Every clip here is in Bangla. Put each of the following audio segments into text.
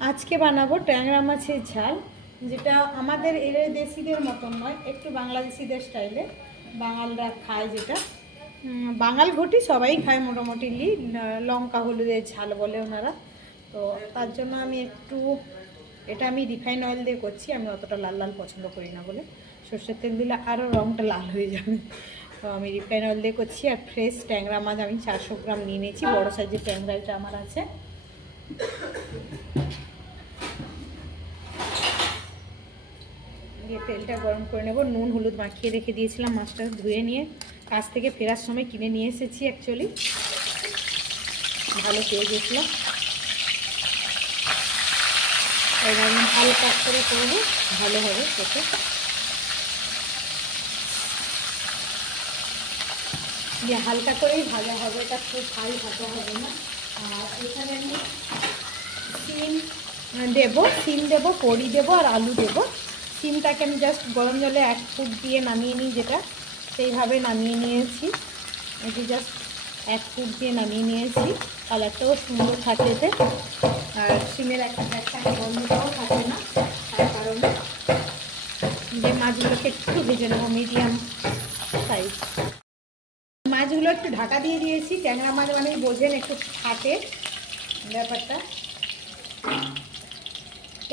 আজকে বানাবো ট্যাংরা মাছের ঝাল, যেটা আমাদের এর দেশিদের মতন নয়, একটু বাংলাদেশিদের স্টাইলে বাঙালরা খায়। যেটা বাঙাল ঘটি সবাই খায় মোটামুটিলি, লঙ্কা হলুদের ঝাল বলে ওনারা। তো তার জন্য আমি একটু, এটা আমি রিফাইন অয়েল দিয়ে করছি। আমি অতটা লাল লাল পছন্দ করি না বলে, সর্ষের তেল দিলে আরও রঙটা লাল হয়ে যাবে। তো আমি রিফাইন অয়েল দিয়ে করছি। আর ফ্রেশ ট্যাংরা মাছ আমি 400 গ্রাম নিয়ে নিয়েছি, বড়ো সাইজের ট্যাংরা এটা আমার আছে। দিয়ে তেলটা গরম করে নেব। নুন হলুদ মাখিয়ে রেখে দিয়েছিলাম, মাছটা ধুয়ে নিয়ে কাছ থেকে ফেরার সময় কিনে নিয়ে এসেছি। অ্যাকচুয়ালি ভালো পেয়ে গেছিলাম, এবার হালকা করে করবো, ভালো হবে খেতে। দিয়ে হালকা করেই ভাজা হবে, এটা খুব হাই ভাজা হবে না। আর এখানে আমি সিম দেবো, বড়ি দেবো আর আলু দেবো। সিমটাকে আমি জাস্ট গরম জলে 1 ফুট দিয়ে নামিয়ে নিই, যেটা সেইভাবে নামিয়ে নিয়েছি। এটি জাস্ট 1 ফুট দিয়ে নামিয়ে নিয়েছি। কালারটাও সুন্দর থাকে এতে, আর সিমের একটা গন্ধটাও থাকে না। তার কারণ যে মাছগুলোকে একটু ভেজে নেবো মিডিয়াম সাইজ। মাছগুলো একটু ঢাকা দিয়ে দিয়েছি। ট্যাংরা মাছ মানেই বোঝেন একটু থাকে ব্যাপারটা।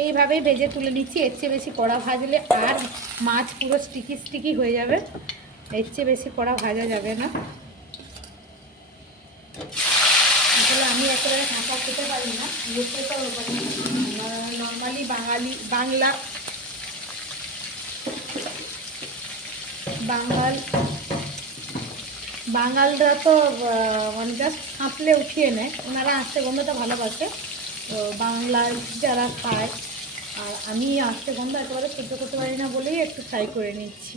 এইভাবেই ভেজে তুলে নিচ্ছি। এর চেয়ে বেশি কড়া ভাজলে আর মাছ পুরো স্টিকি স্টিকি হয়ে যাবে, এর চেয়ে বেশি কড়া ভাজা যাবে না। আসলে আমি একেবারে কাঁচা খেতে পারি না, বুঝতে তো নর্মালি বাঙালরা তো মানে জাস্ট কাঁপলে উঠিয়ে নেয়, ওনারা আস্তে গন্ধটা ভালোবাসে। তো বাংলার যারা খায়, আর আমি আস্তে গন্ধ একেবারে সহ্য করতে পারি না বলেই একটু ফ্রাই করে নিচ্ছি।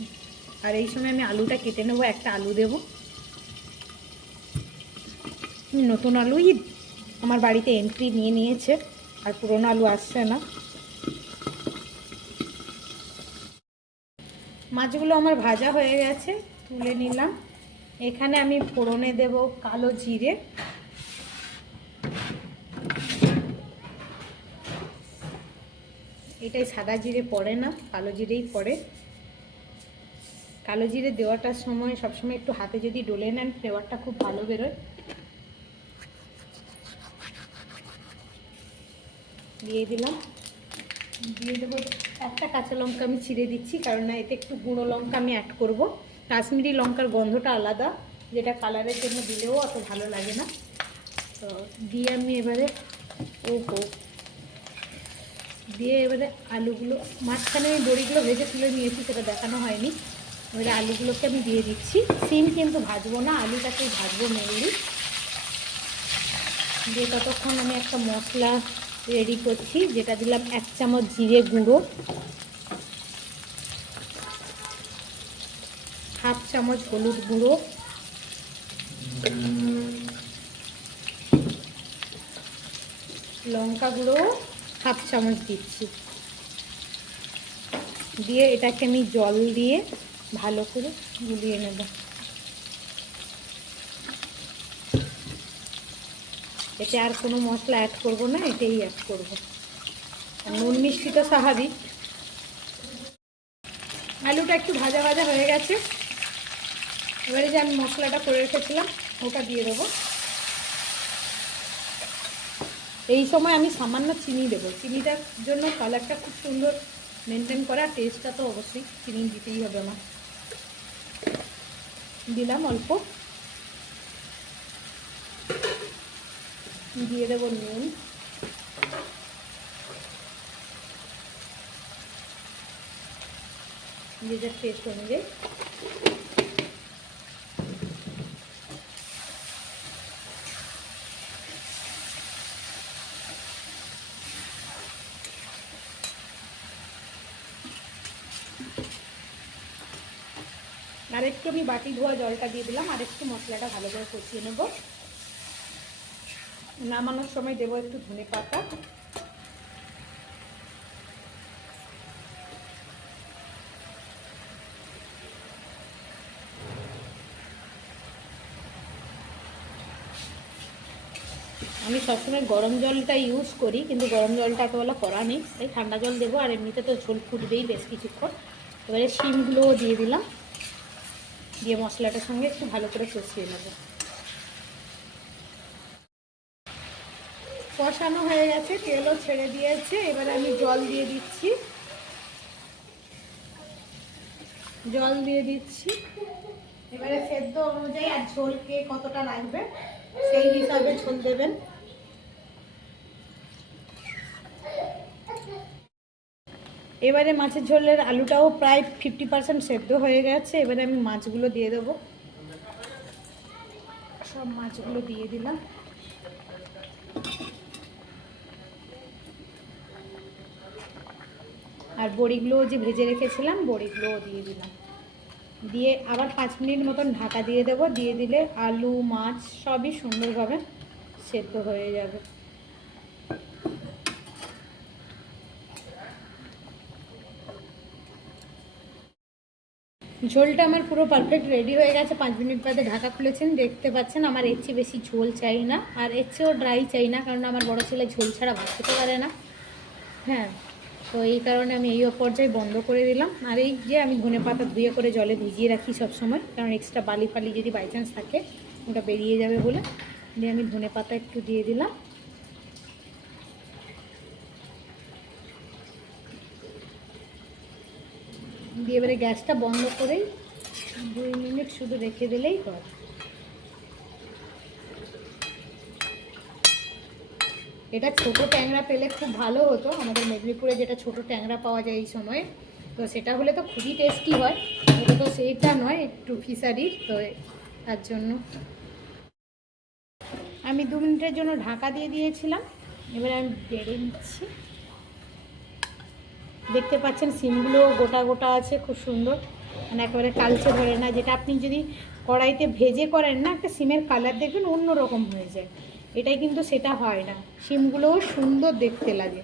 আর এই সময় আমি আলুটা কেটে নেবো, একটা আলু দেবো। নতুন আলুই আমার বাড়িতে এন্ট্রি নিয়ে নিয়েছে, আর পুরোনো আলু আসছে না। মাছগুলো আমার ভাজা হয়ে গেছে, তুলে নিলাম। এখানে আমি ফোড়নে দেব কালো জিরে, এটাই সাদা জিরে পড়ে না, কালো জিরেই পড়ে। কালো জিরে দেওয়াটার সময় সবসময় একটু হাতে যদি ডলে নেন, ফ্লেভারটা খুব ভালো বেরোয়। দিয়ে দিলাম, দিয়ে দেবো একটা কাঁচা লঙ্কা আমি ছিঁড়ে দিচ্ছি, কারণ না এতে একটু গুঁড়ো লঙ্কা আমি অ্যাড করব। কাশ্মীরি লঙ্কার গন্ধটা আলাদা, যেটা কালারের জন্য দিলেও অত ভালো লাগে না। তো দিয়ে আমি এবারে দিয়ে এবারে আলুগুলো, মাঝখানে আমি বড়িগুলো ভেজে তুলে নিয়েছি, সেটা দেখানো হয়নি। এবারে আলুগুলোকে আমি দিয়ে দিচ্ছি। সিম কিন্তু ভাজবো না, আলুটাকেই ভাজবো মেনলি। দিয়ে ততক্ষণ আমি একটা মশলা রেডি করছি, যেটা দিলাম 1 চামচ জিরে গুঁড়ো, 1/2 চামচ হলুদ গুঁড়ো, লঙ্কা গুঁড়ো 1/2 চামচ দিচ্ছি। দিয়ে এটাকে আমি জল দিয়ে ভালো করে গুলিয়ে নেব। এতে আর কোনো মশলা অ্যাড করব না, এটাই অ্যাড করব। নুন মিষ্টি তো স্বাভাবিক। আলুটা একটু ভাজা ভাজা হয়ে গেছে, এবারে যে আমি মশলাটা করে রেখেছিলাম ওটা দিয়ে দেবো। এই সময় আমি সামান্য চিনি দেবো, চিনিটার জন্য কালারটা খুব সুন্দর মেনটেন করা, টেস্টটা তো অবশ্যই চিনি দিতেই হবে আমার। দিলাম অল্প, দিয়ে দেবো নুন, নিজের টেস্ট অনুযায়ী। আর একটু আমি বাটি ধোয়া জলটা দিয়ে দিলাম, আর একটু মশলাটা ভালো করে কষিয়ে নেব। নামানোর সময় দেবো একটু ধনে পাতা, আমি সবসময় গরম জলটা ইউজ করি, কিন্তু গরম জলটা এতবেলা করা নেই, তাই ঠান্ডা জল দেবো। আর এমনিতে তো ঝোল ফুটবেই বেশ কিছুক্ষণ। এবারে শিমগুলোও দিয়ে দিলাম, দিয়ে মশলাটার সঙ্গে একটু ভালো করে কষিয়ে নেব। কষানো হয়ে গেছে, তেলও ছেড়ে দিয়েছে। এবারে আমি জল দিয়ে দিচ্ছি, এবারে সেদ্ধ অনুযায়ী আর ঝোলকে কতটা লাগবে সেই হিসাবে ঝোল দেবেন। এবারে মাছের ঝোলের আলুটাও প্রায় 50% সেদ্ধ হয়ে গেছে। এবারে আমি মাছগুলো দিয়ে দেবো, সব মাছগুলো দিয়ে দিলাম। আর বড়িগুলোও যে ভেজে রেখেছিলাম বড়িগুলোও দিয়ে দিলাম, দিয়ে আবার 5 মিনিট মতন ঢাকা দিয়ে দেবো। দিয়ে দিলে আলু মাছ সবই সুন্দরভাবে সেদ্ধ হয়ে যাবে। ঝোলটা আমার পুরো পারফেক্ট রেডি হয়ে গেছে। 5 মিনিট বাদে ঢাকা খুলেছেন, দেখতে পাচ্ছেন আমার এর চেয়ে বেশি ঝোল চাই না, আর এর চেয়েও ড্রাই চাই না, কারণ আমার বড় ছেলে ঝোল ছাড়া ভাত খেতে পারে না। হ্যাঁ, তো এই কারণে আমি এই পর্যায়ে বন্ধ করে দিলাম। আর এই যে আমি ধনেপাতা ধুয়ে করে জলে ভিজিয়ে রাখি সব সময়, কারণ এক্সট্রা বালি ফালি যদি বাই চান্স থাকে ওটা বেরিয়ে যাবে বলে। দিয়ে আমি ধনেপাতা একটু দিয়ে দিলাম। দিয়ে এবারে গ্যাসটা বন্ধ করেই 2 মিনিট শুধু রেখে দিলেই হয়। এটা ছোট ট্যাংরা পেলে খুব ভালো হতো, আমাদের মেদিনীপুরে যেটা ছোট ট্যাংরা পাওয়া যায় এই সময়, তো সেটা হলে তো খুবই টেস্টি হয়। এটা তো সেইটা নয়, একটু ফিশারির, তো তার জন্য আমি 2 মিনিটের জন্য ঢাকা দিয়ে দিয়েছিলাম। এবারে আমি বেড়ে নিচ্ছি। দেখতে পাচ্ছেন সিমগুলো গোটা গোটা আছে, খুব সুন্দর, মানে একেবারে কালচে ধরে না। যেটা আপনি যদি কড়াইতে ভেজে করেন না, একটা সিমের কালার দেখবেন অন্যরকম হয়ে যায়, এটাই কিন্তু সেটা হয় না। সিমগুলোও সুন্দর দেখতে লাগে।